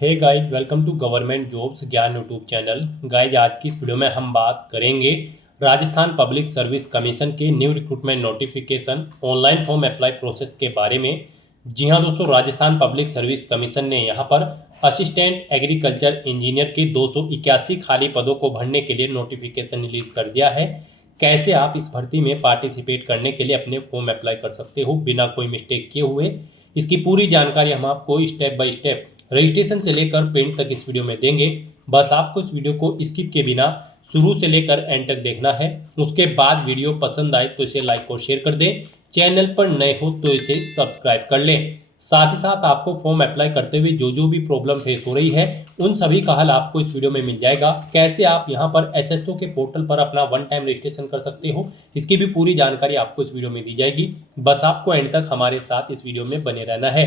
Hey guys, welcome to government jobs Gyan YouTube channel. Guys, आज की इस वीडियो में हम बात करेंगे राजस्थान पब्लिक सर्विस कमीशन के new recruitment notification online form apply process के बारे में। जी हाँ दोस्तों, राजस्थान पब्लिक सर्विस कमीशन ने यहाँ पर असिस्टेंट एग्रीकल्चर इंजीनियर के 281 खाली पदों को भरने के लिए नोटिफिकेशन रिलीज कर दिया है। कैसे आप इस भर्ती में पार्टिसिपेट करने के लिए अपने फॉर्म अप्लाई कर सकते हो बिना कोई मिस्टेक किए हुए, इसकी पूरी जानकारी हम आपको स्टेप बाय स्टेप रजिस्ट्रेशन से लेकर पेंट तक इस वीडियो में देंगे। बस आपको इस वीडियो को स्किप के बिना शुरू से लेकर एंड तक देखना है। उसके बाद वीडियो पसंद आए तो इसे लाइक और शेयर कर दें। चैनल पर नए हो तो इसे सब्सक्राइब कर लें। साथ ही साथ आपको फॉर्म अप्लाई करते हुए जो भी प्रॉब्लम फेस हो रही है उन सभी का हल आपको इस वीडियो में मिल जाएगा। कैसे आप यहां पर एसएसओ के पोर्टल पर अपना वन टाइम रजिस्ट्रेशन कर सकते हो, इसकी भी पूरी जानकारी आपको इस वीडियो में दी जाएगी। बस आपको एंड तक हमारे साथ इस वीडियो में बने रहना है।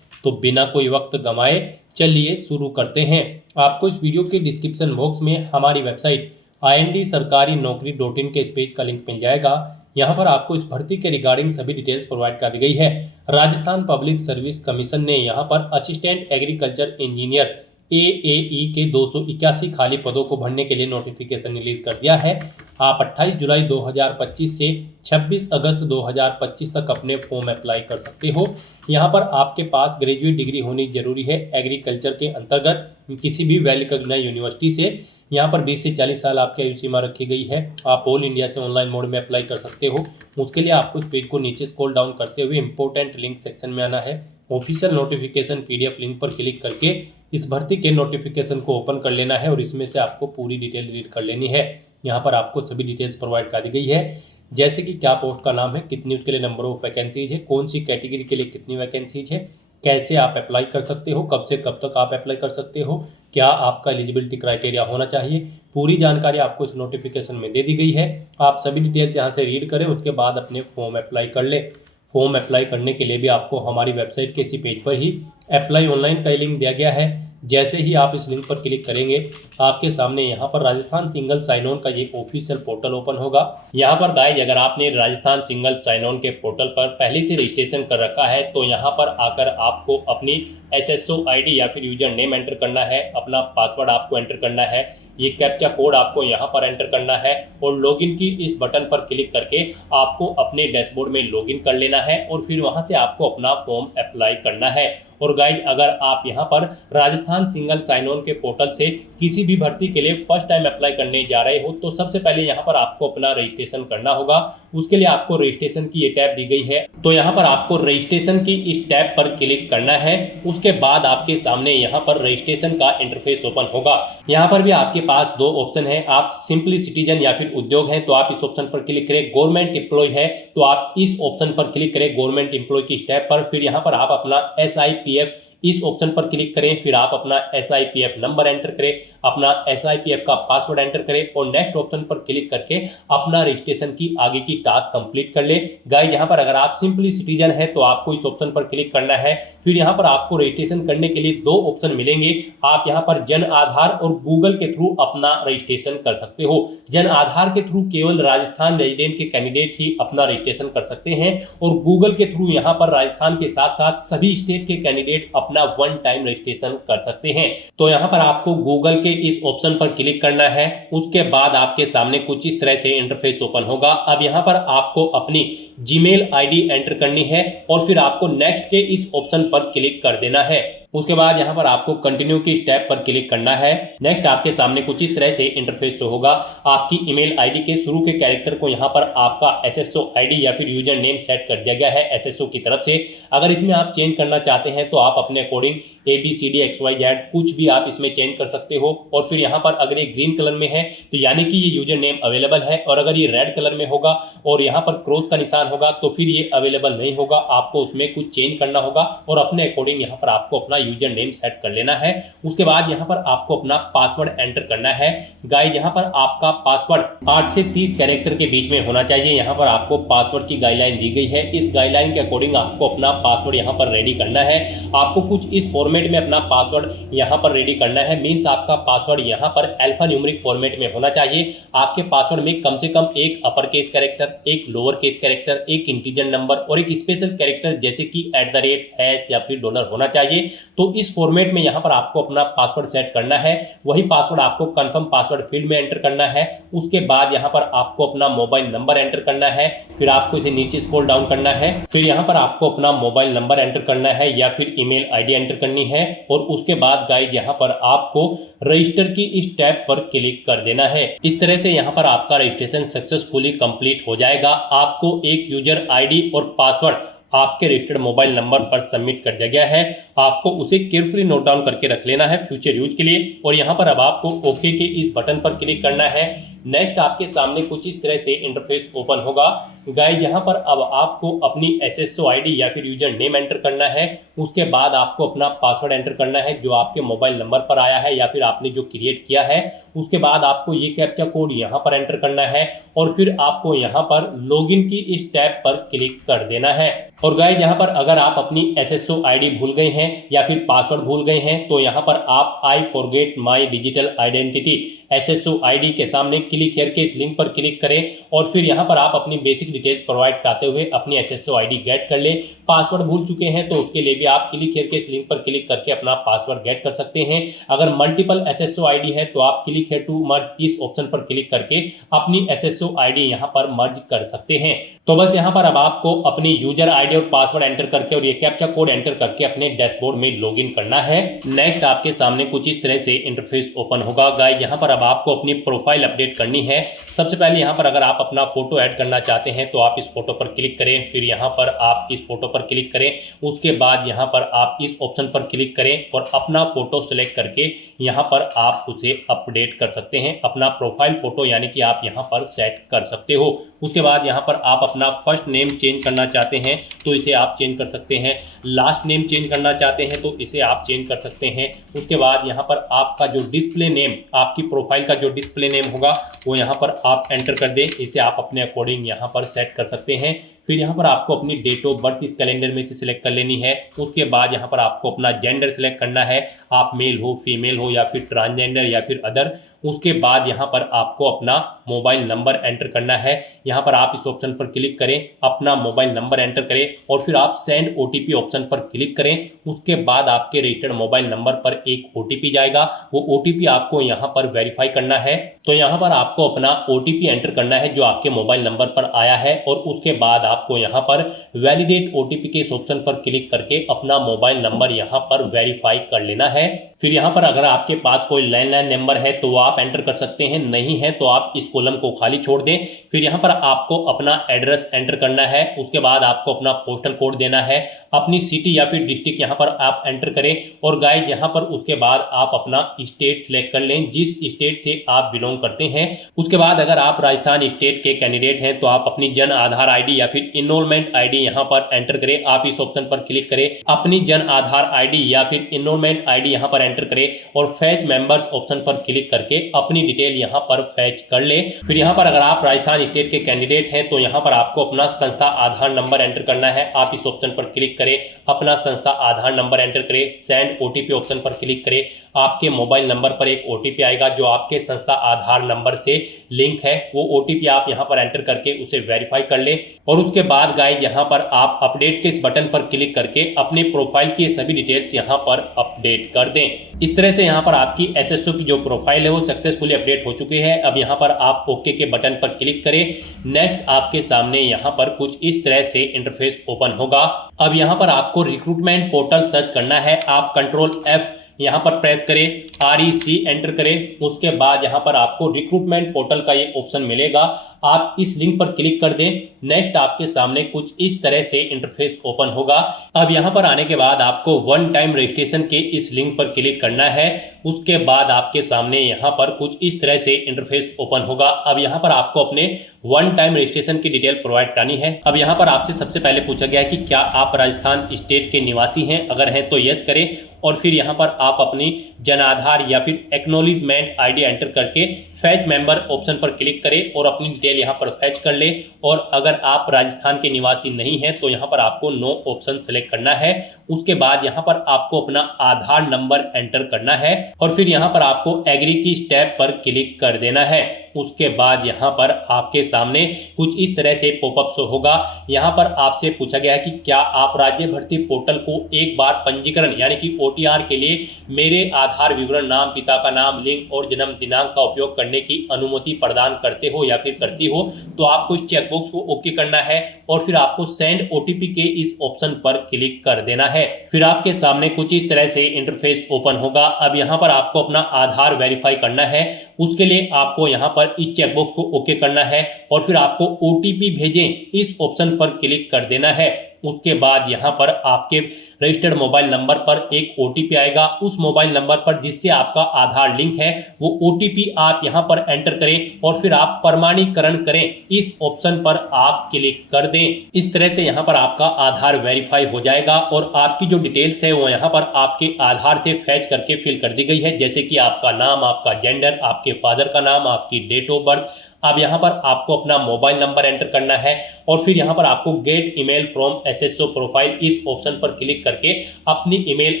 तो बिना कोई वक्त गंवाए चलिए शुरू करते हैं। आपको इस वीडियो के डिस्क्रिप्शन बॉक्स में हमारी वेबसाइट IND-sarkari-naukri.in के इस पेज का लिंक मिल जाएगा। यहाँ पर आपको इस भर्ती के रिगार्डिंग सभी डिटेल्स प्रोवाइड कर दी गई है। राजस्थान पब्लिक सर्विस कमीशन ने यहाँ पर असिस्टेंट एग्रीकल्चर इंजीनियर AAE के 281 खाली पदों को भरने के लिए नोटिफिकेशन रिलीज कर दिया है। आप 28 जुलाई 2025 से 26 अगस्त 2025 तक अपने फॉर्म अप्लाई कर सकते हो। यहाँ पर आपके पास ग्रेजुएट डिग्री होनी जरूरी है। एग्रीकल्चर के अंतर्गत किसी भी वेल रिकॉग्नाइज्ड यूनिवर्सिटी से। यहाँ पर 20 से 40 साल आपकी आयु सीमा रखी गई है। आप ऑल इंडिया से ऑनलाइन मोड में अप्लाई कर सकते हो। उसके लिए आपको इस पेज को नीचे स्क्रॉल डाउन करते हुए इंपॉर्टेंट लिंक सेक्शन में आना है। ऑफिशियल नोटिफिकेशन PDF लिंक पर क्लिक करके इस भर्ती के नोटिफिकेशन को ओपन कर लेना है और इसमें से आपको पूरी डिटेल रीड कर लेनी है। यहाँ पर आपको सभी डिटेल्स प्रोवाइड कर दी गई है, जैसे कि क्या पोस्ट का नाम है, कितनी उसके लिए नंबर ऑफ वैकेंसीज है, कौन सी कैटेगरी के लिए कितनी वैकेंसीज है, कैसे आप अप्लाई कर सकते हो, कब से कब तक आप अप्लाई कर सकते हो, क्या आपका एलिजिबिलिटी क्राइटेरिया होना चाहिए। पूरी जानकारी आपको इस नोटिफिकेशन में दे दी गई है। आप सभी डिटेल्स यहाँ से रीड करें, उसके बाद अपने फॉर्म अप्लाई कर लें। फॉर्म अप्लाई करने के लिए भी आपको हमारी वेबसाइट के इसी पेज पर ही अप्लाई ऑनलाइन का लिंक दिया गया है। जैसे ही आप इस लिंक पर क्लिक करेंगे आपके सामने यहाँ पर राजस्थान सिंगल साइन ऑन का ये ऑफिशियल पोर्टल ओपन होगा। यहाँ पर गाइज, अगर आपने राजस्थान सिंगल साइन ऑन के पोर्टल पर पहले से रजिस्ट्रेशन कर रखा है तो यहाँ पर आकर आपको अपनी SSO ID या फिर यूजर नेम एंटर करना है, अपना पासवर्ड आपको एंटर करना है, ये कैप्चा कोड आपको यहाँ पर एंटर करना है और लॉगिन की इस बटन पर क्लिक करके आपको अपने डैशबोर्ड में लॉगिन कर लेना है और फिर वहाँ से आपको अपना फॉर्म अप्लाई करना है। और गाइज, अगर आप यहाँ पर राजस्थान सिंगल साइन ऑन के पोर्टल से किसी भी भर्ती के लिए फर्स्ट टाइम अप्लाई करने जा रहे हो तो सबसे पहले यहाँ पर आपको अपना रजिस्ट्रेशन करना होगा। उसके लिए आपको रजिस्ट्रेशन की ये टैब दी गई है, तो यहाँ पर आपको रजिस्ट्रेशन की इस टैब पर क्लिक करना है। उसके बाद आपके सामने यहाँ पर रजिस्ट्रेशन का इंटरफेस ओपन होगा। यहाँ पर भी आपके पास दो ऑप्शन है, आप सिंपली सिटीजन या फिर उद्योग है तो आप इस ऑप्शन पर क्लिक करें, गवर्नमेंट एम्प्लॉय है तो आप इस ऑप्शन पर क्लिक करें गवर्नमेंट एम्प्लॉय की स्टेप पर। फिर यहाँ पर आप अपना SIPF इस ऑप्शन पर क्लिक करें, फिर आप अपना SIPF नंबर एंटर करें, अपना SIPF का पासवर्ड एंटर करें और नेक्स्ट ऑप्शन पर क्लिक करके अपना रजिस्ट्रेशन की आगे की टास्क कंप्लीट कर ले। गाइस, यहाँ पर अगर आप सिंपली सिटीजन है तो आपको इस ऑप्शन पर क्लिक करना है। फिर यहाँ पर आपको रजिस्ट्रेशन करने के लिए दो ऑप्शन मिलेंगे। आप यहाँ पर जन आधार और गूगल के थ्रू अपना रजिस्ट्रेशन कर सकते हो। जन आधार के थ्रू केवल राजस्थान रेजिडेंट के कैंडिडेट ही अपना रजिस्ट्रेशन कर सकते हैं और गूगल के थ्रू यहाँ पर राजस्थान के साथ साथ सभी स्टेट के कैंडिडेट अपना वन टाइम रजिस्ट्रेशन कर सकते हैं। तो यहाँ पर आपको गूगल के इस ऑप्शन पर क्लिक करना है। उसके बाद आपके सामने कुछ इस तरह से इंटरफेस ओपन होगा। अब यहाँ पर आपको अपनी जीमेल ID एंटर करनी है और फिर आपको नेक्स्ट के इस ऑप्शन पर क्लिक कर देना है। उसके बाद यहाँ पर आपको कंटिन्यू की स्टेप पर क्लिक करना है। नेक्स्ट आपके सामने कुछ इस तरह से इंटरफेस शो होगा। आपकी ईमेल ID के शुरू के कैरेक्टर को यहाँ पर आपका SSO ID या फिर यूजर नेम सेट कर दिया गया है SSO की तरफ से। अगर इसमें आप चेंज करना चाहते हैं तो आप अपने अकॉर्डिंग ABCDXYZ कुछ भी आप इसमें चेंज कर सकते हो। और फिर यहाँ पर अगर ये ग्रीन कलर में है तो यानी कि ये यूजर नेम अवेलेबल है, और अगर ये रेड कलर में होगा और यहाँ पर क्रॉस का निशान होगा तो फिर ये अवेलेबल नहीं होगा। आपको उसमें कुछ चेंज करना होगा और अपने अकॉर्डिंग यहाँ पर आपको अपना यूजर नेम सेट कर लेना है। उसके बाद यहाँ पर आपको अपना पासवर्ड एंटर करना है। गाइस, यहाँ पर आपका पासवर्ड 8 से 30 कैरेक्टर के बीच में होना चाहिए। यहाँ पर आपको पासवर्ड की गाइडलाइन दी गई है। इस गाइडलाइन के अकॉर्डिंग आपको अपना पासवर्ड यहाँ पर रेडी करना है। आपको कुछ इस फॉर्मेट में अपना पासवर्ड यहाँ पर रेडी करना है। मीन्स आपका पासवर्ड यहाँ पर अल्फा न्यूमेरिक फॉर्मेट में होना चाहिए। आपके पासवर्ड में कम से कम एक अपर केस कैरेक्टर, एक लोअर केस कैरेक्टर, एक इंटीजर नंबर और एक स्पेशल कैरेक्टर जैसे कि @ या फिर $होना चाहिए। तो इस फॉर्मेट में यहाँ पर आपको अपना पासवर्ड सेट करना है। वही पासवर्ड आपको कंफर्म पासवर्ड फील्ड में एंटर करना है। उसके बाद यहाँ पर आपको अपना मोबाइल नंबर एंटर करना है, फिर आपको इसे नीचे स्क्रॉल डाउन करना है, फिर यहाँ पर आपको अपना मोबाइल नंबर एंटर करना है या फिर ईमेल आईडी एंटर करनी है और उसके बाद गाइस यहाँ पर आपको रजिस्टर की इस टैब पर क्लिक कर देना है। इस तरह से यहाँ पर आपका रजिस्ट्रेशन सक्सेसफुली कंप्लीट हो जाएगा। आपको एक यूजर आईडी और पासवर्ड आपके रजिस्टर्ड मोबाइल नंबर पर सबमिट कर दिया गया है। आपको उसे केयरफुली नोट डाउन करके रख लेना है फ्यूचर यूज के लिए। और यहाँ पर अब आपको ओके के इस बटन पर क्लिक करना है। नेक्स्ट आपके सामने कुछ इस तरह से इंटरफेस ओपन होगा। गाइस यहाँ पर अब आपको अपनी एसएसओ आईडी या फिर यूजर नेम एंटर करना है। उसके बाद आपको अपना पासवर्ड एंटर करना है जो आपके मोबाइल नंबर पर आया है या फिर आपने जो क्रिएट किया है। उसके बाद आपको ये कैप्चा कोड यहाँ पर एंटर करना है और फिर आपको यहाँ पर लॉगिन की इस टैब पर क्लिक कर देना है। और गाइस यहाँ पर अगर आप अपनी एसएसओ आईडी भूल गए हैं या फिर पासवर्ड भूल गए हैं तो यहाँ पर आप I forget my digital identity SSO ID के सामने क्लिक हियर के इस लिंक पर क्लिक करें और फिर यहाँ पर आप अपनी बेसिक डिटेल्स प्रोवाइड कराते हुए अपनी एसएसओ आईडी गेट कर लें। पासवर्ड भूल चुके हैं तो उसके लिए भी आप क्लिक हियर के इस लिंक पर क्लिक करके अपना पासवर्ड गेट कर सकते हैं। अगर मल्टीपल एसएसओ आईडी है तो आप क्लिक हियर टू मर्ज इस ऑप्शन पर क्लिक करके अपनी एसएसओ आईडी यहाँ पर मर्ज कर सकते हैं। तो बस यहाँ पर अब आपको अपनी यूजर आईडी और पासवर्ड एंटर करके और ये कैप्चा कोड एंटर करके अपने डैशबोर्ड में लॉगिन करना है। नेक्स्ट आपके सामने कुछ इस तरह से इंटरफेस ओपन होगा। गाइस यहाँ पर अब आपको अपनी प्रोफाइल अपडेट करनी है। सबसे पहले यहाँ पर अगर आप अपना फोटो ऐड करना चाहते हैं तो आप इस फोटो पर क्लिक करें, फिर यहाँ पर आप इस फोटो पर क्लिक करें। उसके बाद यहाँ पर आप इस ऑप्शन पर क्लिक करें और अपना फोटो सिलेक्ट करके यहाँ पर आप उसे अपडेट कर सकते हैं। अपना प्रोफाइल फोटो यानी कि आप यहाँ पर सेट कर सकते हो। उसके बाद यहाँ पर आप अपना फर्स्ट नेम चेंज करना चाहते हैं तो इसे आप चेंज कर सकते हैं। लास्ट नेम चेंज करना चाहते हैं तो इसे आप चेंज कर सकते हैं। उसके बाद यहाँ पर आपका जो डिस्प्ले नेम, आपकी प्रोफाइल का जो डिस्प्ले नेम होगा वो यहाँ पर आप एंटर कर दें। इसे आप अपने अकॉर्डिंग यहाँ पर सेट कर सकते हैं। फिर यहाँ पर आपको अपनी डेट ऑफ बर्थ इस कैलेंडर में से सिलेक्ट कर लेनी है। उसके बाद यहाँ पर आपको अपना जेंडर सिलेक्ट करना है, आप मेल हो, फीमेल हो या फिर ट्रांसजेंडर या फिर अदर। उसके बाद यहाँ पर आपको अपना मोबाइल नंबर एंटर करना है। यहाँ पर आप इस ऑप्शन पर क्लिक करें, अपना मोबाइल नंबर एंटर करें और फिर आप सेंड ओटीपी ऑप्शन पर क्लिक करें। उसके बाद आपके रजिस्टर्ड मोबाइल नंबर पर एक ओटीपी जाएगा। वो ओटीपी आपको यहाँ पर वेरीफाई करना है। तो यहाँ पर आपको अपना ओटीपी एंटर करना है जो आपके मोबाइल नंबर पर आया है और उसके बाद आपको यहाँ पर वैलिडेट ओटीपी के इस ऑप्शन पर क्लिक करके अपना मोबाइल नंबर यहाँ पर वेरीफाई कर लेना है। फिर यहाँ पर अगर आपके पास कोई लैंडलाइन नंबर है तो आप एंटर कर सकते हैं, नहीं है तो आप इस कॉलम को खाली छोड़ दें। फिर यहाँ पर आपको अपना एड्रेस एंटर करना है। उसके बाद आपको अपना पोस्टल कोड देना है, अपनी सिटी या फिर डिस्ट्रिक्ट यहाँ पर आप एंटर करें और गाइस यहाँ पर उसके बाद आप अपना स्टेट सिलेक्ट कर लें जिस स्टेट से आप बिलोंग करते हैं। उसके बाद अगर आप राजस्थान स्टेट के कैंडिडेट हैं तो आप अपनी जन आधार आईडी या फिर इनरोलमेंट आईडी यहाँ पर एंटर करें। आप इस ऑप्शन पर क्लिक करें, अपनी जन आधार आईडी या फिर इनरोलमेंट आईडी यहाँ पर एंटर करें और फैच मेंबर्स ऑप्शन पर क्लिक करके अपनी डिटेल यहाँ पर फैच कर ले। फिर यहाँ पर अगर आप राजस्थान स्टेट के कैंडिडेट हैं तो यहाँ पर आपको अपना संस्था आधार नंबर एंटर करना है। आप इस ऑप्शन पर क्लिक करें, अपना संस्था आधार नंबर एंटर करें, सेंड ओटीपी ऑप्शन पर क्लिक करें। आपके मोबाइल नंबर पर एक ओटीपी आएगा जो आपके संस्था आधार नंबर से लिंक है। वो ओटीपी आप यहाँ पर एंटर करके उसे वेरीफाई कर ले और उसके बाद गाइस यहाँ पर आप अपडेट के इस बटन पर क्लिक करके अपने प्रोफाइल की सभी डिटेल्स यहाँ पर अपडेट कर दें। इस तरह से यहाँ पर आपकी एसएसओ की जो प्रोफाइल है वो सक्सेसफुली अपडेट हो चुकी है। अब यहाँ पर आप ओके के बटन पर क्लिक करें। नेक्स्ट आपके सामने यहाँ पर कुछ इस तरह से इंटरफेस ओपन होगा। अब यहाँ पर आपको रिक्रूटमेंट पोर्टल सर्च करना है। आप कंट्रोल F यहाँ पर प्रेस करें, REC एंटर करें। उसके बाद यहाँ पर आपको रिक्रूटमेंट पोर्टल का ये ऑप्शन मिलेगा, आप इस लिंक पर क्लिक कर दें। नेक्स्ट आपके सामने कुछ इस तरह से इंटरफेस ओपन होगा। अब यहाँ पर आने के बाद आपको वन टाइम रजिस्ट्रेशन के इस लिंक पर क्लिक करना है। उसके बाद आपके सामने यहाँ पर कुछ इस तरह से इंटरफेस ओपन होगा। अब यहाँ पर आपको अपने वन टाइम रजिस्ट्रेशन की डिटेल प्रोवाइड करनी है। अब यहाँ पर आपसे सबसे पहले पूछा गया है कि क्या आप राजस्थान स्टेट के निवासी हैं, अगर हैं तो यस करें और फिर यहाँ पर आप अपनी जन आधार या फिर एक्नॉलेजमेंट आईडी एंटर करके फैच मेंबर ऑप्शन पर क्लिक करें और अपनी डिटेल यहाँ पर फैच कर ले। और अगर आप राजस्थान के निवासी नहीं हैं तो यहाँ पर आपको नो ऑप्शन सेलेक्ट करना है। उसके बाद यहाँ पर आपको अपना आधार नंबर एंटर करना है और फिर यहाँ पर आपको एग्री की स्टेप पर क्लिक कर देना है। उसके बाद यहाँ पर आपके सामने कुछ इस तरह से पॉपअप शो होगा। यहाँ पर आपसे पूछा गया है कि क्या आप राज्य भर्ती पोर्टल को एक बार पंजीकरण यानी कि OTR के लिए मेरे आधार विवरण, नाम, पिता का नाम, लिंग और जन्म दिनांक का उपयोग करने की अनुमति प्रदान करते हो या फिर करती हो। तो आपको इस चेकबॉक्स को ओके करना है और फिर आपको सेंड OTP के इस ऑप्शन पर क्लिक कर देना है। फिर आपके सामने कुछ इस तरह से इंटरफेस ओपन होगा। अब यहाँ पर आपको अपना आधार वेरीफाई करना है। उसके लिए आपको यहाँ पर इस चेकबॉक्स को ओके करना है और फिर आपको OTP भेजें इस ऑप्शन पर क्लिक कर देना है। उसके बाद यहाँ पर आपके रजिस्टर्ड मोबाइल नंबर पर एक OTP आएगा। उस मोबाइल नंबर पर जिससे आपका आधार लिंक है वो OTP आप यहाँ पर एंटर करें और फिर आप प्रमाणीकरण करें, इस ऑप्शन पर आप क्लिक कर दें। इस तरह से यहाँ पर आपका आधार वेरीफाई हो जाएगा और आपकी जो डिटेल्स है वो यहाँ पर आपके आधार से फैच करके फिल कर दी गई है, जैसे कि आपका नाम, आपका जेंडर, आपके फादर का नाम, आपकी डेट ऑफ बर्थ। अब यहाँ पर आपको अपना मोबाइल नंबर एंटर करना है और फिर यहाँ पर आपको gate email from SSO profile इस ऑप्शन पर क्लिक करके अपनी ईमेल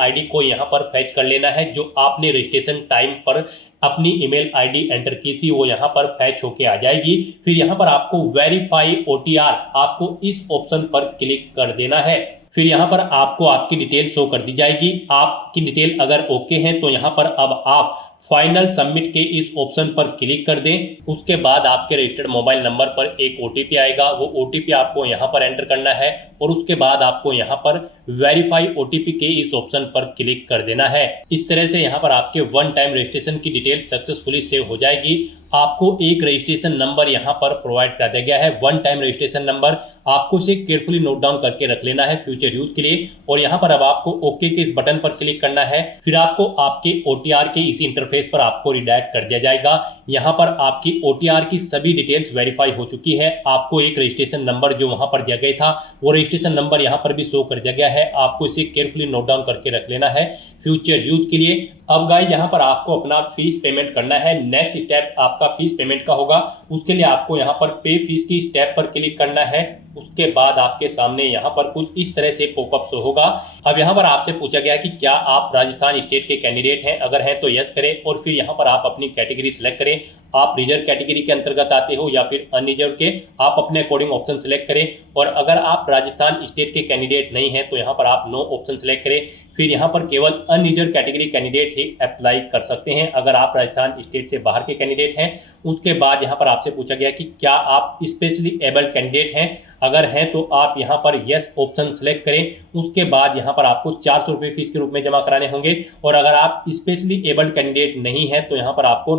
आईडी को यहाँ पर फैच कर लेना है। जो आपने रजिस्ट्रेशन टाइम पर अपनी ईमेल आईडी एंटर की थी वो यहाँ पर फैच होके आ जाएगी। फिर यहाँ पर आपको वेरीफाई OTR आपको इस ऑप्शन पर क्लिक कर देना है। फिर यहाँ पर आपको आपकी डिटेल शो कर दी जाएगी। आपकी डिटेल अगर ओके है तो यहाँ पर अब आप फाइनल सबमिट के इस ऑप्शन पर क्लिक कर दें। उसके बाद आपके रजिस्टर्ड मोबाइल नंबर पर एक OTP आएगा। वो OTP आपको यहाँ पर एंटर करना है और उसके बाद आपको यहाँ पर वेरीफाई OTP के इस ऑप्शन पर क्लिक कर देना है। इस तरह से यहाँ पर आपके वन टाइम रजिस्ट्रेशन की डिटेल सक्सेसफुली सेव हो जाएगी। आपको एक रजिस्ट्रेशन नंबर यहाँ पर प्रोवाइड कर दिया गया है, वन टाइम रजिस्ट्रेशन नंबर। आपको इसे केयरफुली नोट डाउन करके रख लेना है फ्यूचर यूज के लिए। और यहाँ पर अब आपको ओके के इस बटन पर क्लिक करना है। फिर आपको आपके OTR के इसी इंटरफेस पर आपको रिडायरेक्ट कर दिया जाएगा। यहाँ पर आपकी OTR की सभी डिटेल्स वेरीफाई हो चुकी है। आपको एक रजिस्ट्रेशन नंबर जो वहां पर दिया गया था वो रजिस्ट्रेशन नंबर यहाँ पर भी शो कर दिया गया है। आपको इसे केयरफुली नोट डाउन करके रख लेना है फ्यूचर यूज के लिए। अब गाइस यहाँ पर आपको अपना फीस पेमेंट करना है। नेक्स्ट स्टेप आपका फीस पेमेंट का होगा। उसके लिए आपको यहाँ पर पे फीस की स्टेप पर क्लिक करना है। उसके बाद आपके सामने यहाँ पर कुछ इस तरह से पॉपअप शो होगा। अब यहाँ पर आपसे पूछा गया कि क्या आप राजस्थान स्टेट के कैंडिडेट हैं, अगर हैं तो यस करें और फिर यहाँ पर आप अपनी कैटेगरी सिलेक्ट करें। आप रिजर्व कैटेगरी के अंतर्गत आते हो या फिर अनरिजर्व के, आप अपने अकॉर्डिंग ऑप्शन सेलेक्ट करें। और अगर आप राजस्थान स्टेट के कैंडिडेट नहीं हैं तो यहाँ पर आप नो ऑप्शन सेलेक्ट करें। फिर यहाँ पर केवल अनरिजर्व कैटेगरी कैंडिडेट ही अप्लाई कर सकते हैं अगर आप राजस्थान स्टेट से बाहर के कैंडिडेट हैं। उसके बाद यहाँ पर आपसे पूछा गया कि क्या आप स्पेशली एबल्ड कैंडिडेट हैं, अगर हैं तो आप यहाँ पर यस ऑप्शन सेलेक्ट करें। उसके बाद यहाँ पर आपको 400 रुपये फीस के रूप में जमा कराने होंगे। और अगर आप स्पेशली एबल्ड कैंडिडेट नहीं हैं तो यहाँ पर आपको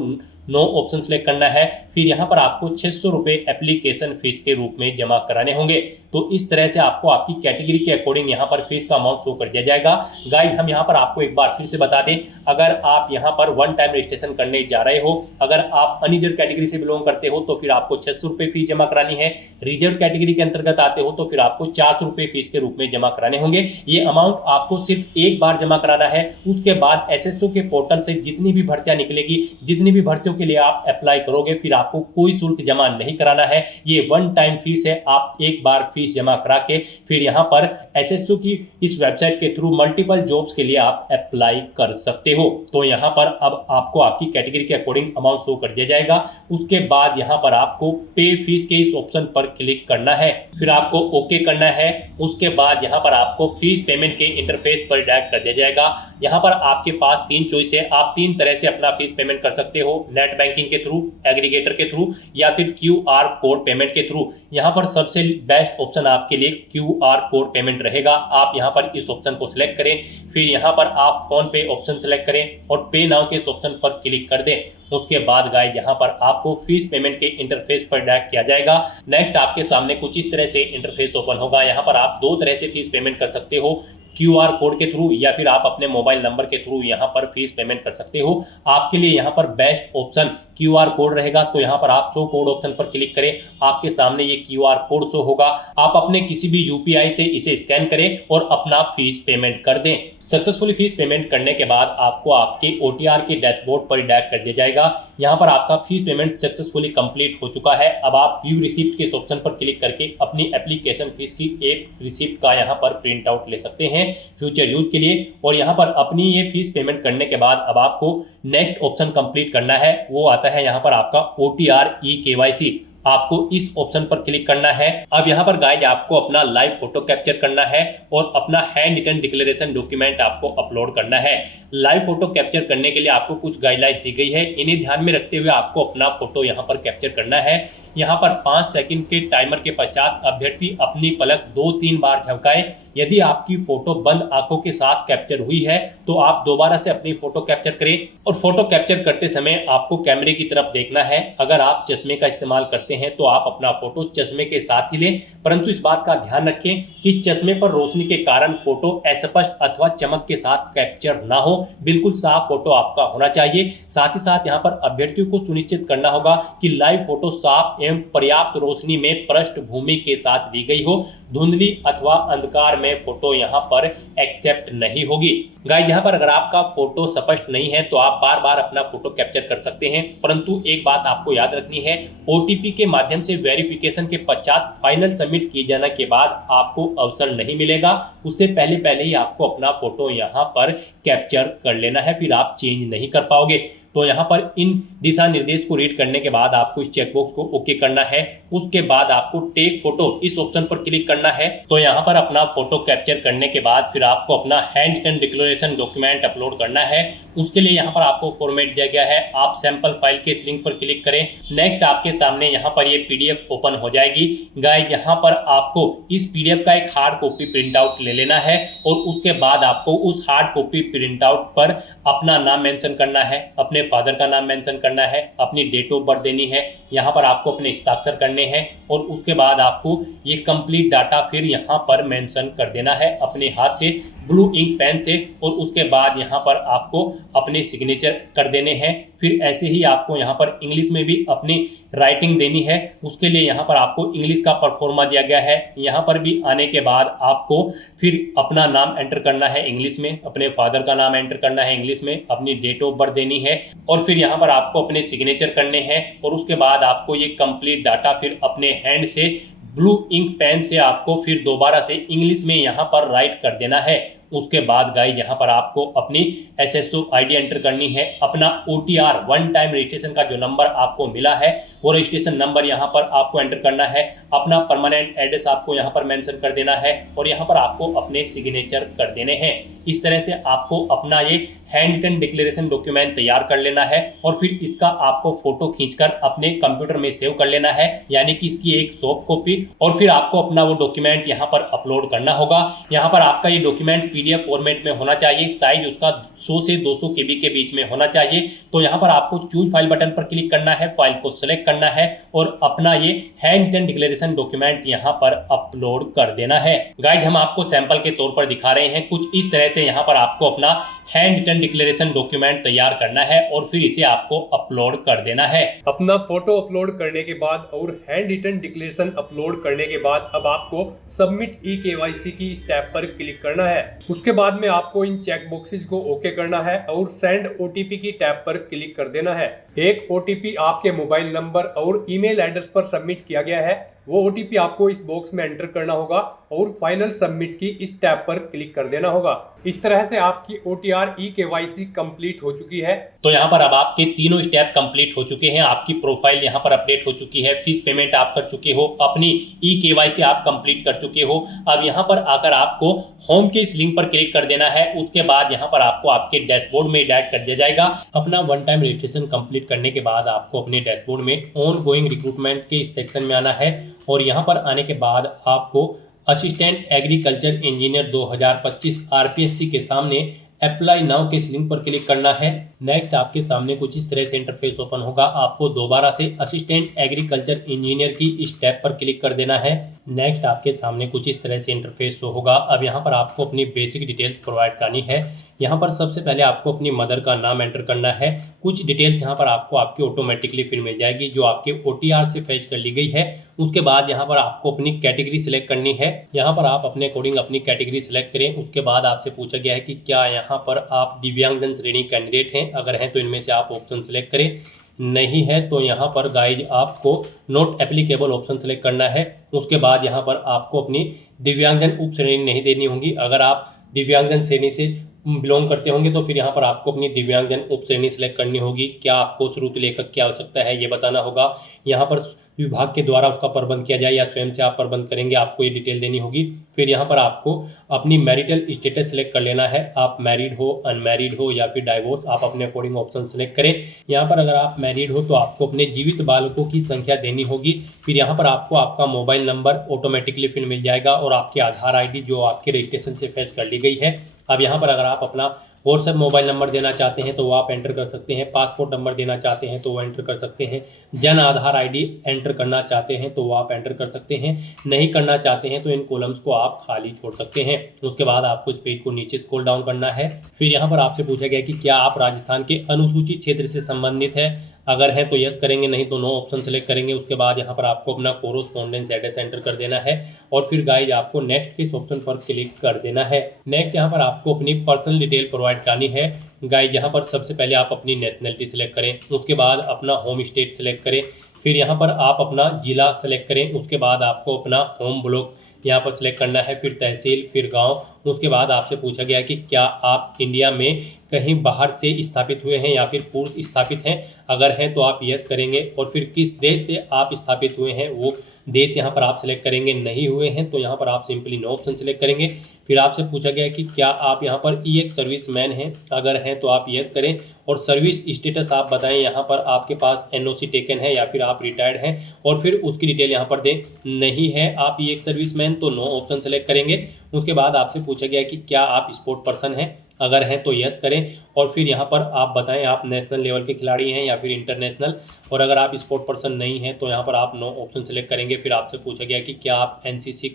नो ऑप्शन सेलेक्ट करना है। फिर यहाँ पर आपको 600 रुपये एप्लीकेशन फीस के रूप में जमा कराने होंगे। तो इस तरह से आपको आपकी कैटेगरी के अकॉर्डिंग यहाँ पर फीस का अमाउंट शो कर दिया जाएगा। गाइस हम यहाँ पर आपको एक बार फिर से बता दें, अगर आप यहाँ पर वन टाइम रजिस्ट्रेशन करने जा रहे हो, अगर आप अनरिजर्व कैटेगरी से बिलोंग करते हो तो फिर आपको 600 रुपये फीस जमा करानी है। रिजर्व कैटेगरी के अंतर्गत आते हो तो फिर आपको 400 रुपये फीस के रूप में जमा कराने होंगे। ये अमाउंट आपको सिर्फ एक बार जमा कराना है। उसके बाद SSO के पोर्टल से जितनी भी भर्तियां निकलेगी, जितनी भी भर्तियों के लिए आप अप्लाई करोगे, फिर आपको कोई शुल्क जमा नहीं कराना है। ये वन टाइम फीस है। आप एक बार फीस जमा करा के फिर यहाँ पर SSO की इस वेबसाइट के थ्रू मल्टीपल जॉब्स के लिए आप अप्लाई कर सकते हो। तो यहाँ पर अब आपको आपकी कैटेगरी के अकॉर्डिंग अमाउंट शो कर दिया जाएगा। उसके बाद यहाँ पर आपको पे फीस के इस ऑप्शन पर क्लिक करना है। फिर आपको ओके करना है। उसके बाद यहाँ पर आपको फीस पेमेंट के इंटरफेस पर डायरेक्ट कर दिया जाएगा। यहाँ पर आपके पास 3 चॉइस है। आप 3 तरह से अपना फीस पेमेंट कर सकते हो, नेट बैंकिंग के थ्रू, एग्रीगेटर के थ्रू या फिर QR कोड पेमेंट के थ्रू। यहाँ पर सबसे बेस्ट ऑप्शन आपके लिए QR कोड पेमेंट रहेगा। आप यहाँ पर इस ऑप्शन को सिलेक्ट करें। फिर यहाँ पर आप फोन पे ऑप्शन सेलेक्ट करें और पे नाउ के इस ऑप्शन पर क्लिक कर दें। उसके बाद गाइस यहाँ पर आपको फीस पेमेंट के इंटरफेस पर डायरेक्ट किया जाएगा। नेक्स्ट आपके सामने कुछ इस तरह से इंटरफेस ओपन होगा। यहाँ पर आप 2 तरह से फीस पेमेंट कर सकते हो, QR कोड के थ्रू या फिर आप अपने मोबाइल नंबर के थ्रू यहाँ पर फीस पेमेंट कर सकते हो। आपके लिए यहाँ पर बेस्ट ऑप्शन QR कोड रहेगा। तो यहाँ पर आप शो कोड ऑप्शन पर क्लिक करें। आपके सामने ये QR कोड शो होगा। आप अपने किसी भी UPI से इसे स्कैन करें और अपना फीस पेमेंट कर दें। सक्सेसफुली फीस पेमेंट करने के बाद आपको आपके OTR के डैशबोर्ड पर डायरेक्ट कर दिया जाएगा। यहाँ पर आपका फीस पेमेंट सक्सेसफुली कंप्लीट हो चुका है। अब आप व्यू रिसिप्ट के ऑप्शन पर क्लिक करके अपनी एप्लीकेशन फीस की एक रिसिप्ट का यहाँ पर प्रिंट आउट ले सकते हैं फ्यूचर यूज के लिए। और यहाँ पर अपनी ये फीस पेमेंट करने के बाद अब आपको नेक्स्ट ऑप्शन कंप्लीट करना है। वो आता आता है यहाँ पर आपका OTR eKYC, आपको इस ऑप्शन पर क्लिक करना है। अब यहाँ पर गाइज आपको अपना लाइव फोटो कैप्चर करना है और अपना हैंड रिटन डिक्लेरेशन डॉक्यूमेंट आपको अपलोड करना है। लाइव फोटो कैप्चर करने के लिए आपको कुछ गाइडलाइंस दी गई है, इन्हें ध्यान में रखते हुए आपको अपना फोटो यहाँ पर कैप्चर करना है। यहाँ पर 5 सेकंड के टाइमर के पश्चात अभ्यर्थी अपनी पलक 2-3 बार झपकाए। यदि आपकी फोटो बंद आंखों के साथ कैप्चर हुई है तो आप दोबारा से अपनी फोटो कैप्चर करें और फोटो कैप्चर करते समय आपको कैमरे की तरफ देखना है। अगर आप चश्मे का इस्तेमाल करते हैं तो आप अपना फोटो चश्मे के साथ ही लें, परंतु इस बात का ध्यान रखें कि चश्मे पर रोशनी के कारण फोटो अस्पष्ट अथवा चमक के साथ कैप्चर ना हो, बिल्कुल साफ फोटो आपका होना चाहिए। साथ ही साथ यहाँ पर अभ्यर्थियों को सुनिश्चित करना होगा कि लाइव फोटो साफ एवं पर्याप्त रोशनी में पृष्ठभूमि के साथ ली गई हो। धुंधली अथवा अंधकार में फोटो यहाँ पर एक्सेप्ट नहीं होगी। गाइस यहाँ पर अगर आपका फोटो स्पष्ट नहीं है तो आप बार बार अपना फोटो कैप्चर कर सकते हैं, परंतु एक बात आपको याद रखनी है, OTP के माध्यम से वेरिफिकेशन के पश्चात फाइनल सबमिट किए जाने के बाद आपको अवसर नहीं मिलेगा। उससे पहले ही आपको अपना फोटो यहाँ पर कैप्चर कर लेना है, फिर आप चेंज नहीं कर पाओगे। तो यहाँ पर इन दिशा निर्देश को रीड करने के बाद आपको इस चेकबॉक्स को ओके करना है। उसके बाद आपको टेक फोटो इस ऑप्शन पर क्लिक करना है। तो यहाँ पर अपना फोटो कैप्चर करने के बाद फिर आपको अपना handwritten declaration document upload करना है। उसके लिए यहाँ पर आपको फॉर्मेट दिया गया है, आप सैंपल फाइल के इस लिंक पर क्लिक करें। नेक्स्ट आपके सामने यहाँ पर ये PDF ओपन हो जाएगी। गाइस यहाँ पर आपको इस PDF का एक हार्ड कॉपी प्रिंट आउट ले लेना है और उसके बाद आपको उस हार्ड कॉपी प्रिंट आउट पर अपना नाम मेंशन करना है, अपने फादर का नाम मेंशन करना है, अपनी डेट ऑफ बर्थ देनी है, यहाँ पर आपको अपने हस्ताक्षर करने हैं और उसके बाद आपको ये कंप्लीट डाटा फिर यहाँ पर मेंशन कर देना है अपने हाथ से ब्लू इंक पेन से और उसके बाद यहाँ पर आपको अपने सिग्नेचर कर देने हैं। फिर ऐसे ही आपको यहाँ पर इंग्लिश में भी अपनी राइटिंग देनी है। उसके लिए यहाँ पर आपको इंग्लिश का परफॉर्मा दिया गया है। यहाँ पर भी आने के बाद आपको फिर अपना नाम एंटर करना है इंग्लिश में, अपने फादर का नाम एंटर करना है इंग्लिश में, अपनी डेट ऑफ बर्थ देनी है और फिर यहाँ पर आपको अपने सिग्नेचर करने हैं और उसके बाद आपको ये कंप्लीट डाटा फिर अपने हैंड से ब्लू इंक पेन से आपको फिर दोबारा से इंग्लिश में यहाँ पर राइट कर देना है। उसके बाद गाइस यहाँ पर आपको अपनी SSO ID एंटर करनी है, अपना OTR वन टाइम रजिस्ट्रेशन का जो नंबर आपको मिला है वो रजिस्ट्रेशन नंबर यहाँ पर आपको एंटर करना है, अपना परमानेंट एड्रेस आपको यहाँ पर मेंशन कर देना है और यहाँ पर आपको अपने सिग्नेचर कर देने हैं। इस तरह से आपको अपना ये हैंड रिटन डिक्लेरेशन डॉक्यूमेंट तैयार कर लेना है और फिर इसका आपको फोटो खींचकर अपने कंप्यूटर में सेव कर लेना है, यानी कि इसकी एक सॉफ्ट कॉपी, और फिर आपको अपना वो डॉक्यूमेंट यहाँ पर अपलोड करना होगा। यहाँ पर आपका ये डॉक्यूमेंट PDF फॉर्मेट में होना चाहिए, साइज उसका 100 से 200 KB के बीच में होना चाहिए। तो यहाँ पर आपको चूज फाइल बटन पर क्लिक करना है, फाइल को सिलेक्ट करना है और अपना ये हैंड रिटन डिक्लेरेशन डॉक्यूमेंट यहाँ पर अपलोड कर देना है। गाइस हम आपको सैंपल के तौर पर दिखा रहे हैं, कुछ इस तरह से यहाँ पर आपको अपना हैंड रिटन डिक्लेरेशन डॉक्यूमेंट तैयार करना है और फिर इसे आपको अपलोड कर देना है। अपना फोटो अपलोड करने के बाद और हैंड रिटन डिक्लेरेशन अपलोड करने के बाद अब आपको सबमिट eKYC की इस टैब पर क्लिक करना है। उसके बाद में आपको इन चेक बॉक्सेस को ओके करना है और सेंड OTP की टैब पर क्लिक कर देना है। एक OTP आपके मोबाइल नंबर और ईमेल एड्रेस पर सबमिट किया गया है, वो OTP आपको इस बॉक्स में एंटर करना होगा और फाइनल सबमिट की इस टैब पर क्लिक कर देना होगा। इस तरह से आपकी OTR eKYC कंप्लीट हो चुकी है। तो यहाँ पर अब आपके तीनों स्टेप कंप्लीट हो चुके हैं, आपकी प्रोफाइल यहाँ पर अपडेट हो चुकी है, फीस पेमेंट आप कर चुके हो, अपनी eKYC आप कंप्लीट कर चुके हो। अब यहाँ पर आकर आपको होम के इस लिंक पर क्लिक कर देना है। उसके बाद यहाँ पर आपको आपके डैशबोर्ड में डायरेक्ट कर दिया जाएगा। अपना वन टाइम रजिस्ट्रेशन कंप्लीट करने के बाद आपको अपने डैशबोर्ड में ऑन गोइंग रिक्रूटमेंट के इस सेक्शन में आना है और यहाँ पर आने के बाद आपको असिस्टेंट एग्रीकल्चर इंजीनियर 2025 RPSC के सामने अप्लाई नाउ के इस लिंक पर क्लिक करना है। नेक्स्ट आपके सामने कुछ इस तरह से इंटरफेस ओपन होगा। आपको दोबारा से असिस्टेंट एग्रीकल्चर इंजीनियर की इस टैब पर क्लिक कर देना है। नेक्स्ट आपके सामने कुछ इस तरह से इंटरफेस शो होगा। अब यहाँ पर आपको अपनी बेसिक डिटेल्स प्रोवाइड करनी है। यहाँ पर सबसे पहले आपको अपनी मदर का नाम एंटर करना है। कुछ डिटेल्स यहाँ पर आपको आपकी ऑटोमेटिकली फिर मिल जाएगी जो आपके OTR से फैच कर ली गई है। उसके बाद यहाँ पर आपको अपनी कैटेगरी सिलेक्ट करनी है। यहाँ पर आप अपने अकॉर्डिंग अपनी कैटेगरी सिलेक्ट करें। उसके बाद आपसे पूछा गया है कि क्या यहाँ पर आप दिव्यांगजन श्रेणी कैंडिडेट हैं, अगर हैं तो इनमें से आप ऑप्शन सिलेक्ट करें, नहीं है तो यहाँ पर गाइज आपको नॉट एप्लीकेबल ऑप्शन सेलेक्ट करना है। उसके बाद यहाँ पर आपको अपनी दिव्यांगजन उप श्रेणी नहीं देनी होगी। अगर आप दिव्यांगजन श्रेणी से बिलोंग करते होंगे तो फिर यहाँ पर आपको अपनी दिव्यांगजन उप श्रेणी सेलेक्ट करनी होगी। क्या आपको श्रुति लेखक की आवश्यकता है ये बताना होगा। यहाँ पर विभाग के द्वारा उसका प्रबंध किया जाए या स्वयं से आप प्रबंध करेंगे, आपको ये डिटेल देनी होगी। फिर यहाँ पर आपको अपनी मैरिटल स्टेटस सेलेक्ट कर लेना है। आप मैरिड हो, अनमैरिड हो या फिर डाइवोर्स, आप अपने अकॉर्डिंग ऑप्शन सेलेक्ट करें। यहाँ पर अगर आप मैरिड हो तो आपको अपने जीवित बालकों की संख्या देनी होगी। फिर यहाँ पर आपको आपका मोबाइल नंबर ऑटोमेटिकली फिर मिल जाएगा और आपकी आधार ID जो आपके रजिस्ट्रेशन से फैच कर ली गई है। अब यहाँ पर अगर आप अपना व्हाट्सएप मोबाइल नंबर देना चाहते हैं तो वो आप एंटर कर सकते हैं। पासपोर्ट नंबर देना चाहते हैं तो वो एंटर कर सकते हैं। जन आधार ID एंटर करना चाहते हैं तो वो आप एंटर कर सकते हैं। नहीं करना चाहते हैं तो इन कॉलम्स को आप खाली छोड़ सकते हैं। उसके बाद आपको इस पेज को नीचे स्क्रॉल डाउन करना है। फिर यहाँ पर आपसे पूछा गया कि क्या आप राजस्थान के अनुसूचित क्षेत्र से संबंधित है। अगर है तो यस करेंगे, नहीं तो नो ऑप्शन सेलेक्ट करेंगे। उसके बाद यहाँ पर आपको अपना कोरोस्पोंडेंस एड्रेस एंटर कर देना है और फिर गाइज आपको नेक्स्ट के इस ऑप्शन पर क्लिक कर देना है। नेक्स्ट यहाँ पर आपको अपनी पर्सनल डिटेल प्रोवाइड करनी है। गाइज यहाँ पर सबसे पहले आप अपनी नेशनलिटी सेलेक्ट करें, उसके बाद अपना होम स्टेट सेलेक्ट करें। फिर यहाँ पर आप अपना जिला सेलेक्ट करें, उसके बाद आपको अपना होम ब्लॉक यहाँ पर सेलेक्ट करना है, फिर तहसील, फिर गांव। उसके बाद आपसे पूछा गया कि क्या आप इंडिया में कहीं बाहर से स्थापित हुए हैं या फिर पूर्व स्थापित हैं। अगर हैं तो आप यस करेंगे और फिर किस देश से आप स्थापित हुए हैं वो देश यहाँ पर आप सेलेक्ट करेंगे। नहीं हुए हैं तो यहाँ पर आप सिंपली नो ऑप्शन सेलेक्ट करेंगे। फिर आपसे पूछा गया कि क्या आप यहाँ पर एक सर्विस मैन हैं। अगर हैं तो आप यस करें और सर्विस स्टेटस आप बताएं, यहाँ पर आपके पास NOC टेकन है या फिर आप रिटायर्ड हैं और फिर उसकी डिटेल यहाँ पर दें। नहीं है आप एक सर्विस मैन तो नो ऑप्शन सेलेक्ट करेंगे। उसके बाद आपसे पूछा गया कि क्या आप स्पोर्ट पर्सन हैं। अगर हैं तो यस करें और फिर यहाँ पर आप बताएं आप नेशनल लेवल के खिलाड़ी हैं या फिर इंटरनेशनल, और अगर आप स्पोर्ट पर्सन नहीं हैं तो यहाँ पर आप नो ऑप्शन सेलेक्ट करेंगे। फिर आपसे पूछा गया कि क्या आप NCC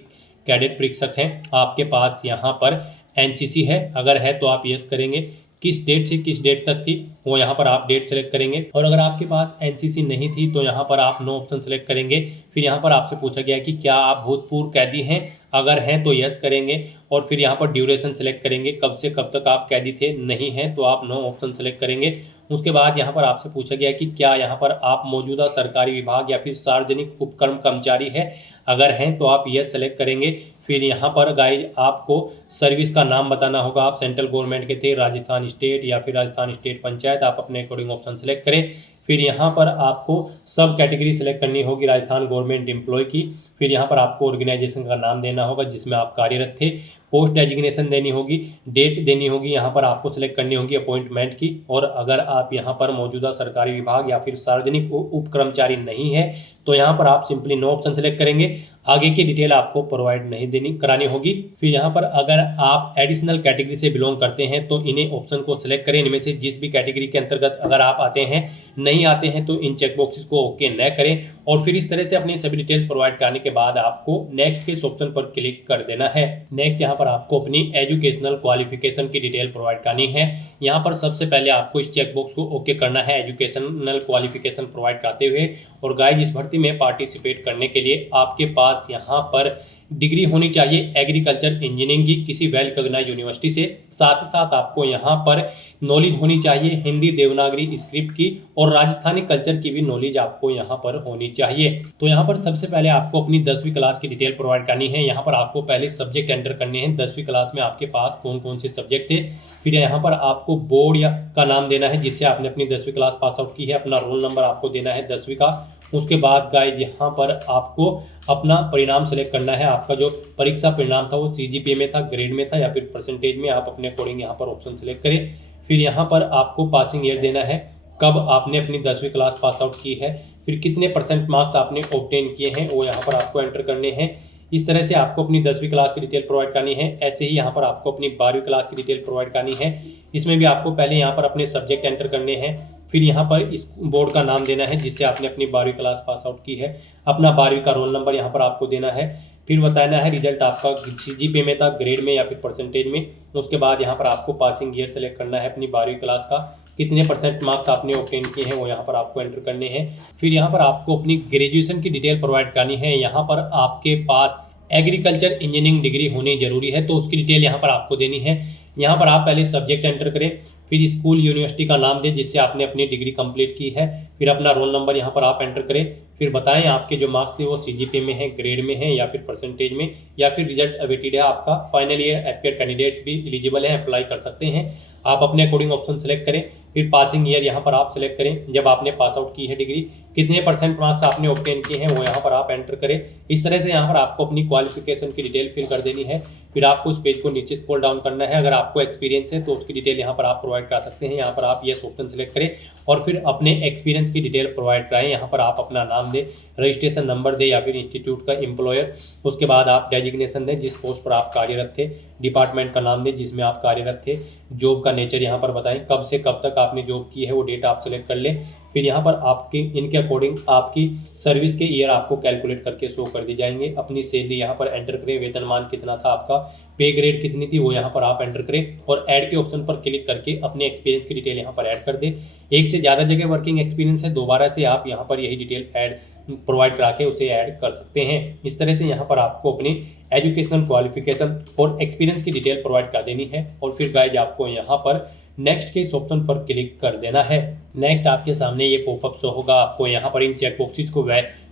कैडेट परीक्षक हैं, आपके पास यहाँ पर NCC है। अगर है तो आप यस करेंगे। किस डेट से किस डेट तक थी वो यहाँ पर आप डेट सेलेक्ट करेंगे और अगर आपके पास NCC नहीं थी तो यहाँ पर आप नो ऑप्शन सेलेक्ट करेंगे। फिर यहाँ पर आपसे पूछा गया कि क्या आप भूतपूर्व कैदी हैं। अगर हैं तो यस करेंगे और फिर यहाँ पर ड्यूरेशन सेलेक्ट करेंगे, कब से कब तक आप कैदी थे। नहीं है तो आप नो ऑप्शन सेलेक्ट करेंगे। उसके बाद यहाँ पर आपसे पूछा गया कि क्या यहाँ पर आप मौजूदा सरकारी विभाग या फिर सार्वजनिक उपक्रम कर्मचारी है। अगर हैं तो आप यस सेलेक्ट करेंगे। फिर यहाँ पर गाइज आपको सर्विस का नाम बताना होगा, आप सेंट्रल गवर्नमेंट के थे, राजस्थान स्टेट या फिर राजस्थान स्टेट पंचायत, आप अपने अकॉर्डिंग ऑप्शन सेलेक्ट करें। फिर यहाँ पर आपको सब कैटेगरी सेलेक्ट करनी होगी राजस्थान गवर्नमेंट एम्प्लॉय की। फिर यहाँ पर आपको ऑर्गेनाइजेशन का नाम देना होगा जिसमें आप कार्यरत थे, पोस्ट डेजिग्नेशन देनी होगी, डेट देनी होगी, यहाँ पर आपको सेलेक्ट करनी होगी अपॉइंटमेंट की। और अगर आप यहाँ पर मौजूदा सरकारी विभाग या फिर सार्वजनिक उप कर्मचारी नहीं है तो यहाँ पर आप सिंपली नो ऑप्शन सेलेक्ट करेंगे। आगे की डिटेल आपको प्रोवाइड नहीं देनी करानी होगी। फिर यहाँ पर अगर आप एडिशनल कैटेगरी से बिलोंग करते हैं तो इन्हें ऑप्शन को सिलेक्ट करें। इनमें से जिस भी कैटेगरी के अंतर्गत अगर आप आते हैं, नहीं आते हैं तो इन चेक बॉक्सेस को ओके न करें और फिर इस तरह से अपनी सभी डिटेल्स प्रोवाइड करने के बाद आपको नेक्स्ट के इस ऑप्शन पर क्लिक कर देना है। नेक्स्ट यहाँ पर आपको अपनी एजुकेशनल क्वालिफिकेशन की डिटेल प्रोवाइड करनी है। यहाँ पर सबसे पहले आपको इस चेक बॉक्स को ओके करना है एजुकेशनल क्वालिफिकेशन प्रोवाइड करते हुए। और गाइज इस भर्ती में पार्टिसिपेट करने के लिए आपके पास यहाँ पर डिग्री होनी चाहिए एग्रीकल्चर इंजीनियरिंग की किसी वेल रिकॉग्नाइज्ड यूनिवर्सिटी से। साथ ही साथ आपको यहाँ पर नॉलेज होनी चाहिए हिंदी देवनागरी स्क्रिप्ट की और राजस्थानी कल्चर की भी नॉलेज आपको यहाँ पर होनी चाहिए। तो यहाँ पर सबसे पहले आपको अपनी 10वीं क्लास की डिटेल प्रोवाइड करनी है। यहाँ पर आपको पहले सब्जेक्ट एंटर करने हैं, 10वीं क्लास में आपके पास कौन कौन से सब्जेक्ट थे। फिर यहाँ पर आपको बोर्ड या का नाम देना है जिससे आपने अपनी 10वीं क्लास पास आउट की है, अपना रोल नंबर आपको देना है 10वीं का। उसके बाद गाइज यहाँ पर आपको अपना परिणाम सेलेक्ट करना है। आपका जो परीक्षा परिणाम था वो CGPA में था, ग्रेड में था या फिर परसेंटेज में, आप अपने अकॉर्डिंग यहाँ पर ऑप्शन सेलेक्ट करें। फिर यहाँ पर आपको पासिंग ईयर देना है, कब आपने अपनी 10वीं क्लास पास आउट की है, फिर कितने % मार्क्स आपने ऑब्टेन किए हैं वो यहाँ पर आपको एंटर करने हैं। इस तरह से आपको अपनी 10वीं क्लास की डिटेल प्रोवाइड करनी है। ऐसे ही यहाँ पर आपको अपनी 12वीं क्लास की डिटेल प्रोवाइड करनी है। इसमें भी आपको पहले यहाँ पर अपने सब्जेक्ट एंटर करने हैं, फिर यहाँ पर इस बोर्ड का नाम देना है जिससे आपने अपनी 12वीं क्लास पास आउट की है, अपना 12वीं का रोल नंबर यहाँ पर आपको देना है। फिर बताना है रिजल्ट आपका CGPA में था, ग्रेड में या फिर परसेंटेज में। उसके बाद यहाँ पर आपको पासिंग ईयर सेलेक्ट करना है अपनी 12वीं क्लास का, कितने % मार्क्स आपने ऑब्टेन किए हैं वो यहाँ पर आपको एंटर करने हैं। फिर यहाँ पर आपको अपनी ग्रेजुएशन की डिटेल प्रोवाइड करनी है। यहाँ पर आपके पास एग्रीकल्चर इंजीनियरिंग डिग्री होनी जरूरी है तो उसकी डिटेल यहाँ पर आपको देनी है। यहाँ पर आप पहले सब्जेक्ट एंटर करें, फिर स्कूल यूनिवर्सिटी का नाम दें जिससे आपने अपनी डिग्री कंप्लीट की है, फिर अपना रोल नंबर यहाँ पर आप एंटर करें। फिर बताएं आपके जो मार्क्स थे वो सीजीपीए में है, ग्रेड में है या फिर परसेंटेज में, या फिर रिजल्ट अवेटेड है आपका। फाइनल ईयर एफपीआर कैंडिडेट्स भी एलिजिबल हैं, अप्लाई कर सकते हैं। आप अपने अकॉर्डिंग ऑप्शन सेलेक्ट करें। फिर पासिंग ईयर यहाँ पर आप सेलेक्ट करें, जब आपने पास आउट की है डिग्री, कितने परसेंट मार्क्स आपने ऑब्टेन किए हैं वो यहाँ पर आप एंटर करें। इस तरह से यहाँ पर आपको अपनी क्वालिफिकेशन की डिटेल फिल कर देनी है। फिर आपको उस पेज को नीचे स्क्रॉल डाउन करना है। अगर आपको एक्सपीरियंस है तो उसकी डिटेल यहाँ पर आप प्रोवाइड करा सकते हैं। यहाँ पर आप येस ऑप्शन सेलेक्ट करें और फिर अपने एक्सपीरियंस की डिटेल प्रोवाइड कराएं। यहाँ पर आप अपना नाम दें, रजिस्ट्रेशन नंबर दें या फिर इंस्टीट्यूट का एम्प्लॉयर। उसके बाद आप डेजिग्नेशन दें, जिस पोस्ट पर आप कार्यरत थे, डिपार्टमेंट का नाम दें जिसमें आप कार्यरत थे, जॉब का नेचर यहाँ पर बताएं, कब से कब तक आपने जॉब की है वो डेट आप सेलेक्ट कर लें। फिर यहाँ पर आपके इनके अकॉर्डिंग आपकी सर्विस के ईयर आपको कैलकुलेट करके शो कर दी जाएंगे। अपनी सैलरी यहाँ पर एंटर करें, वेतनमान कितना था आपका, पे ग्रेड कितनी थी वो यहाँ पर आप एंटर करें और ऐड के ऑप्शन पर क्लिक करके अपने एक्सपीरियंस की डिटेल यहाँ पर ऐड कर दें। एक से ज़्यादा जगह वर्किंग एक्सपीरियंस है, दोबारा से आप यहाँ पर यही डिटेल ऐड प्रोवाइड करा के उसे ऐड कर सकते हैं। इस तरह से यहाँ पर आपको अपनी एजुकेशनल क्वालिफिकेशन और एक्सपीरियंस की डिटेल प्रोवाइड कर देनी है और फिर गाइज आपको यहाँ पर नेक्स्ट के इस ऑप्शन पर क्लिक कर देना है। नेक्स्ट आपके सामने ये पॉपअप शो होगा, आपको यहाँ पर इन चेक बॉक्सेस को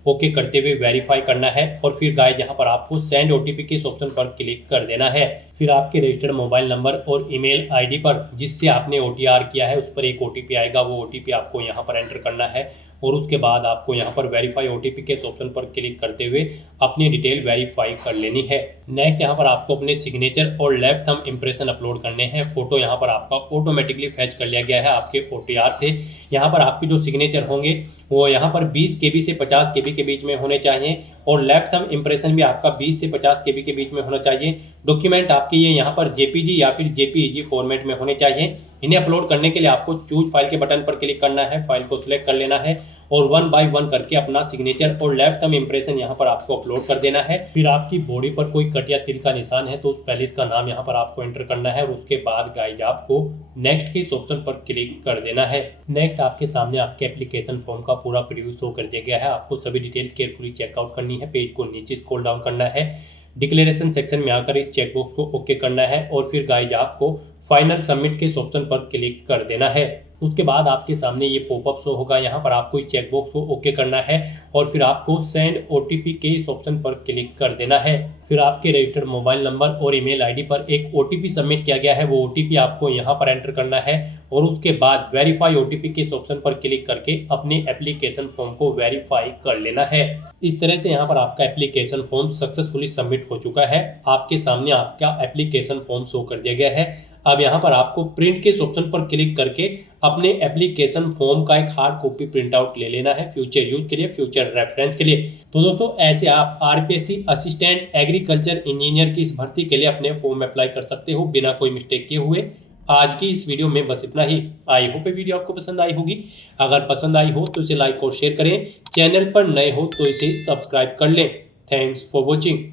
ओके करते हुए वेरीफाई करना है और फिर गाइज यहाँ पर आपको सेंड ओटीपी के इस ऑप्शन पर क्लिक कर देना है। फिर आपके रजिस्टर्ड मोबाइल नंबर और ईमेल आईडी पर जिससे आपने ओटीआर किया है उस पर एक ओटीपी आएगा, वो ओटीपी आपको यहाँ पर एंटर करना है और उसके बाद आपको यहाँ पर वेरीफाई ओटीपी के ऑप्शन पर क्लिक करते हुए अपनी डिटेल वेरीफाई कर लेनी है। नेक्स्ट यहाँ पर आपको अपने सिग्नेचर और लेफ्ट थंब इंप्रेशन अपलोड करने हैं। फोटो यहाँ पर आपका ऑटोमेटिकली फैच कर लिया गया है आपके ओटीआर से। यहाँ पर आपके जो सिग्नेचर होंगे वो यहाँ पर 20 KB से 50 KB के बीच में होने चाहिए और लेफ्ट थंब इंप्रेशन भी आपका 20 से 50 KB के बीच में होना चाहिए। डॉक्यूमेंट आपके ये यहाँ पर जेपीजी या फिर जेपीईजी फॉर्मेट में होने चाहिए। इन्हें अपलोड करने के लिए आपको चूज फाइल के बटन पर क्लिक करना है, फाइल को सिलेक्ट कर लेना है और 1 बाय 1 करके अपना सिग्नेचर और लेफ्ट थंब इंप्रेशन यहाँ पर आपको अपलोड कर देना है। फिर आपकी बॉडी पर कोई कट या तिल का निशान है तो उस पैलेस का नाम यहाँ पर आपको एंटर करना है और उसके बाद गाइज आपको नेक्स्ट के इस ऑप्शन पर क्लिक कर देना है। नेक्स्ट आपके सामने आपके एप्लीकेशन फॉर्म का पूरा प्रीव्यू शो कर दिया गया है। आपको सभी डिटेल केयरफुली चेकआउट करनी है, पेज को नीचे स्क्रॉल डाउन करना है, डिक्लेरेशन सेक्शन में आकर इस चेकबॉक्स को ओके करना है और फिर गाइज आपको फाइनल सबमिट के इस ऑप्शन पर क्लिक कर देना है। उसके बाद आपके सामने ये पॉपअप शो होगा, यहाँ पर आपको इस चेकबॉक्स को ओके करना है और फिर आपको सेंड ओटीपी के इस ऑप्शन पर क्लिक कर देना है। फिर आपके रजिस्टर्ड मोबाइल नंबर और ईमेल आईडी पर एक ओटीपी सबमिट किया गया है, वो ओटीपी आपको यहाँ पर एंटर करना है और उसके बाद वेरीफाई ओटीपी के इस ऑप्शन पर क्लिक करके अपनी एप्लीकेशन फॉर्म को वेरीफाई कर लेना है। इस तरह से यहाँ पर आपका एप्लीकेशन फॉर्म सक्सेसफुली सबमिट हो चुका है। आपके सामने आपका एप्लीकेशन फॉर्म शो कर दिया गया है। अब यहाँ पर आपको प्रिंट के इस ऑप्शन पर क्लिक करके अपने एप्लीकेशन फॉर्म का एक हार्ड कॉपी प्रिंट आउट ले लेना है फ्यूचर यूज के लिए, फ्यूचर रेफरेंस के लिए। तो दोस्तों ऐसे आप आरपीएससी असिस्टेंट एग्रीकल्चर इंजीनियर की इस भर्ती के लिए अपने फॉर्म अप्लाई कर सकते हो बिना कोई मिस्टेक किए हुए। आज की इस वीडियो में बस इतना ही। आई होप ये वीडियो आपको पसंद आई होगी। अगर पसंद आई हो तो इसे लाइक और शेयर करें, चैनल पर नए हो तो इसे सब्सक्राइब कर लें। Thanks for watching.